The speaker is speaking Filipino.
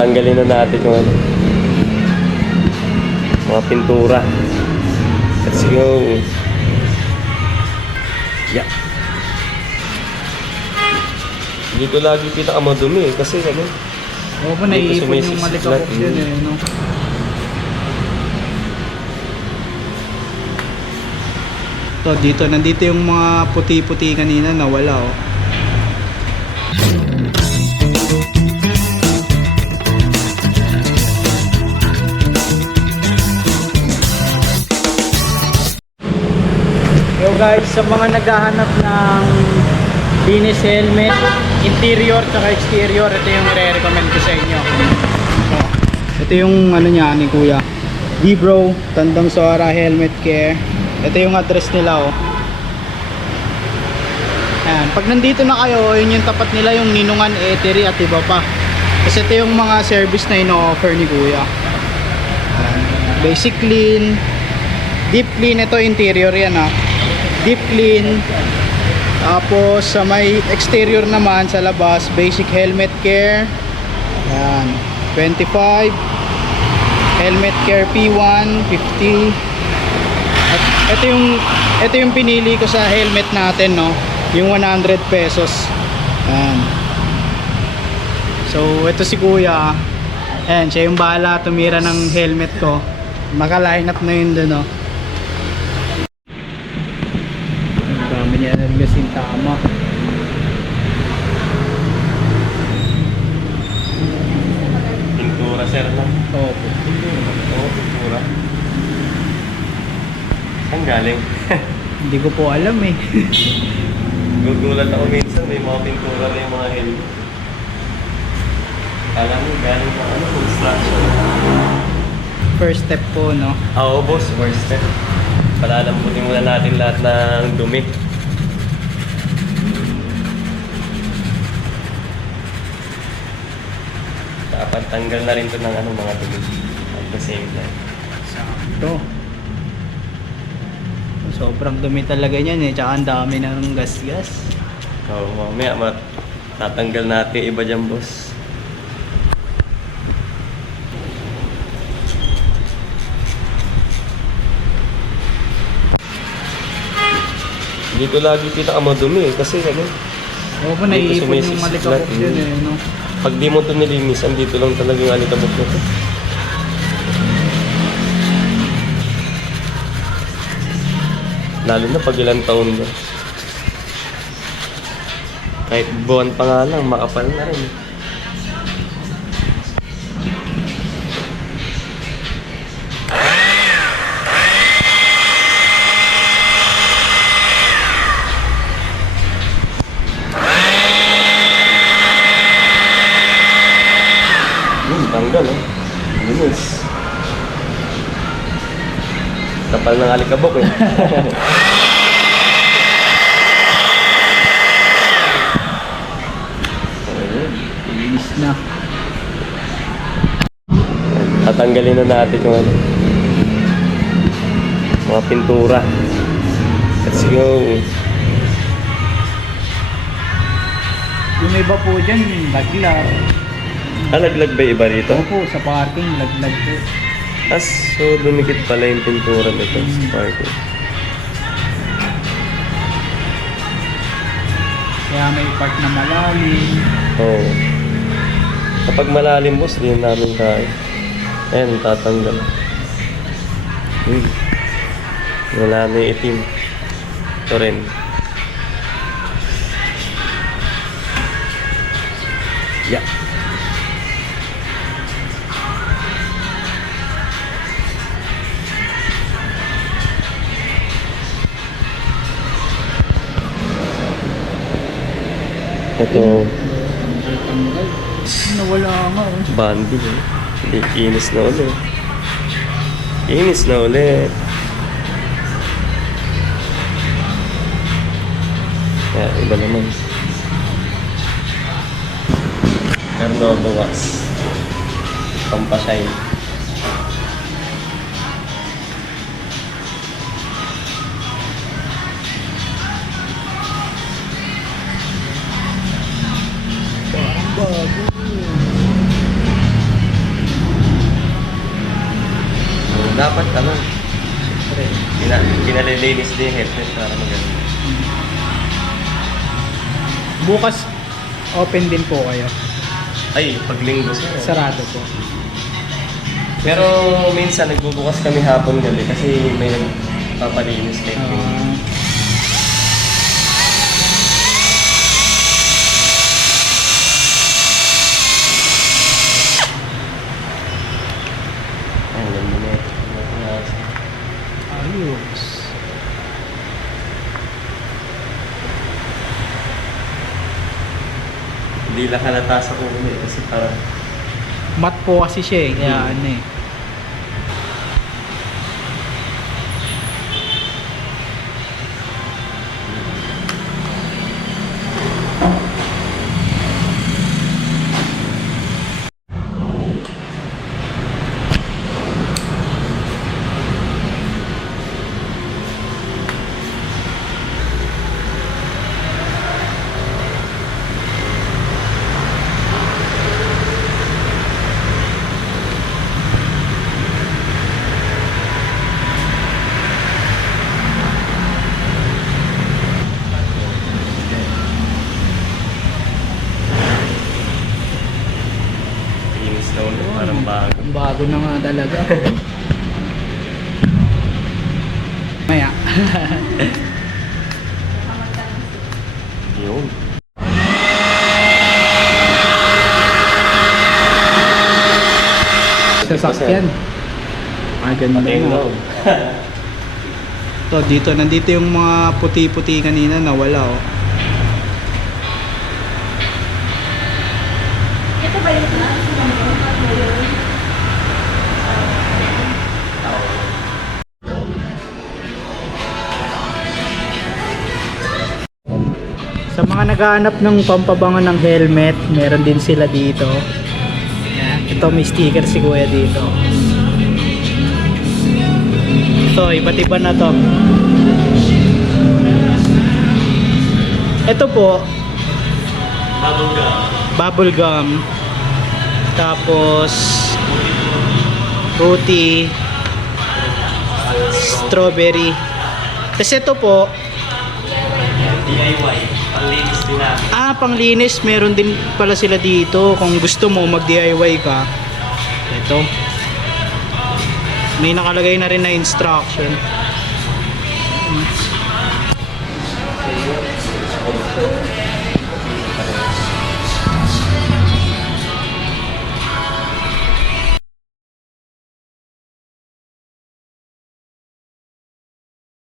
Tatanggalin na natin yung ano, mga pintura. Let's go. Yeah. Dito lagi kita madumi kasi ano. Oo po, naiipon yung malikabok yun eh, no? To, dito, nandito yung mga puti-puti kanina nawala, oh. Yo guys, sa mga naghahanap ng linis helmet, interior at exterior, ito yung i-recommend ko sa inyo. Ito yung ano niya ni Kuya, D-Bro, Tandang Sora Helmet Care. Ito yung address nila, oh. Ayan, pag nandito na kayo, yun yung tapat nila, yung Ninungan Eatery at iba pa. Kasi ito yung mga service na ino-offer ni Kuya. Ayan, basic clean, deep clean, ito interior yan, ha. Deep clean. Tapos sa may exterior naman sa labas, basic helmet care. Ayan, 25. Helmet care P1 50. At ito yung pinili ko sa helmet natin, no. Yung 100 pesos. Ayan. So ito si Kuya. Ayan, siya yung bahala tumira ng helmet ko. Maka-line up na yun dun, no. Niya na rin kasing tama. Pintura sir na. Oo po. Oo, pintura. Saan galing? Hindi ko po alam eh. Gugulat ako minsan, may mga pintura na yung mga helmet. Alam mo, galing pa ano, construction. First step po, no? Oo boss, first step. Palalambutin muna natin lahat ng dumi. Dapat tanggal na rin ito ng ano, mga dumi at the same time. Sakto. Sobrang dumi talaga niyan eh. Tsaka ang dami ng gas-gas. Oo, mamaya tatanggal natin yung iba dyan boss. Dito lagi kita madumi eh, kasi ano. Oo po, naiipon yung malikabok yun eh, no? Pag di mo ito nilinis, andito lang talaga yung alikabok na ito. Lalo na pag ilang taon na. Kahit buwan pa nga lang, makapal na rin. Tanggal eh. Linis. Kapal ng alikabok eh. Linis na. Tatanggalin na natin yung ano, mga pintura. Let's go. Yung iba po dyan, laglag. Laglag ba iba dito? Opo, sa parking, laglag po. So dumikit pala yung pintura nito sa parking. Kaya may part na malalim. Oo. Kapag malalim boss, di namin kaya. Ayan, tatanggal. Wala na yung itim. Ito rin. Yeah. Ito, Nawala nga. banding eh. Inis na ulit. Inis na ulit. Kaya iba naman. Carnoto wax. Pampashine. Bago. Dapat ano, siyempre, pinalilinis din yung helmet para maganda. Bukas, open din po kayo. Ay, paglinggo sir. Sarado po. Pero minsan nagbubukas kami hapon gabi kasi may nagpapalinis kay Ah, Ay, ganda na ito. ayos. Hindi lang halata sa ulo eh, kasi parang Mat po kasi siya eh, kaya ano eh. linis na ulit, parang bago. Bago na nga talaga. Maya. Yun. Sasakyan. Ganda Pati yung na. loob. To, nandito yung mga puti-puti kanina nawala oh. Ito ba yun na? Sa mga naghahanap ng pampabango ng helmet, meron din sila dito. Ayan. Ito may sticker si Kuya dito. Ito, iba't iba na to. Ito po, Bubble gum. bubble gum. Tapos fruity, strawberry. Tapos ito po, DIY. Panlinis din namin. panglinis, meron din pala sila dito. Kung gusto mo mag-DIY ka, ito. May nakalagay na rin na instruction.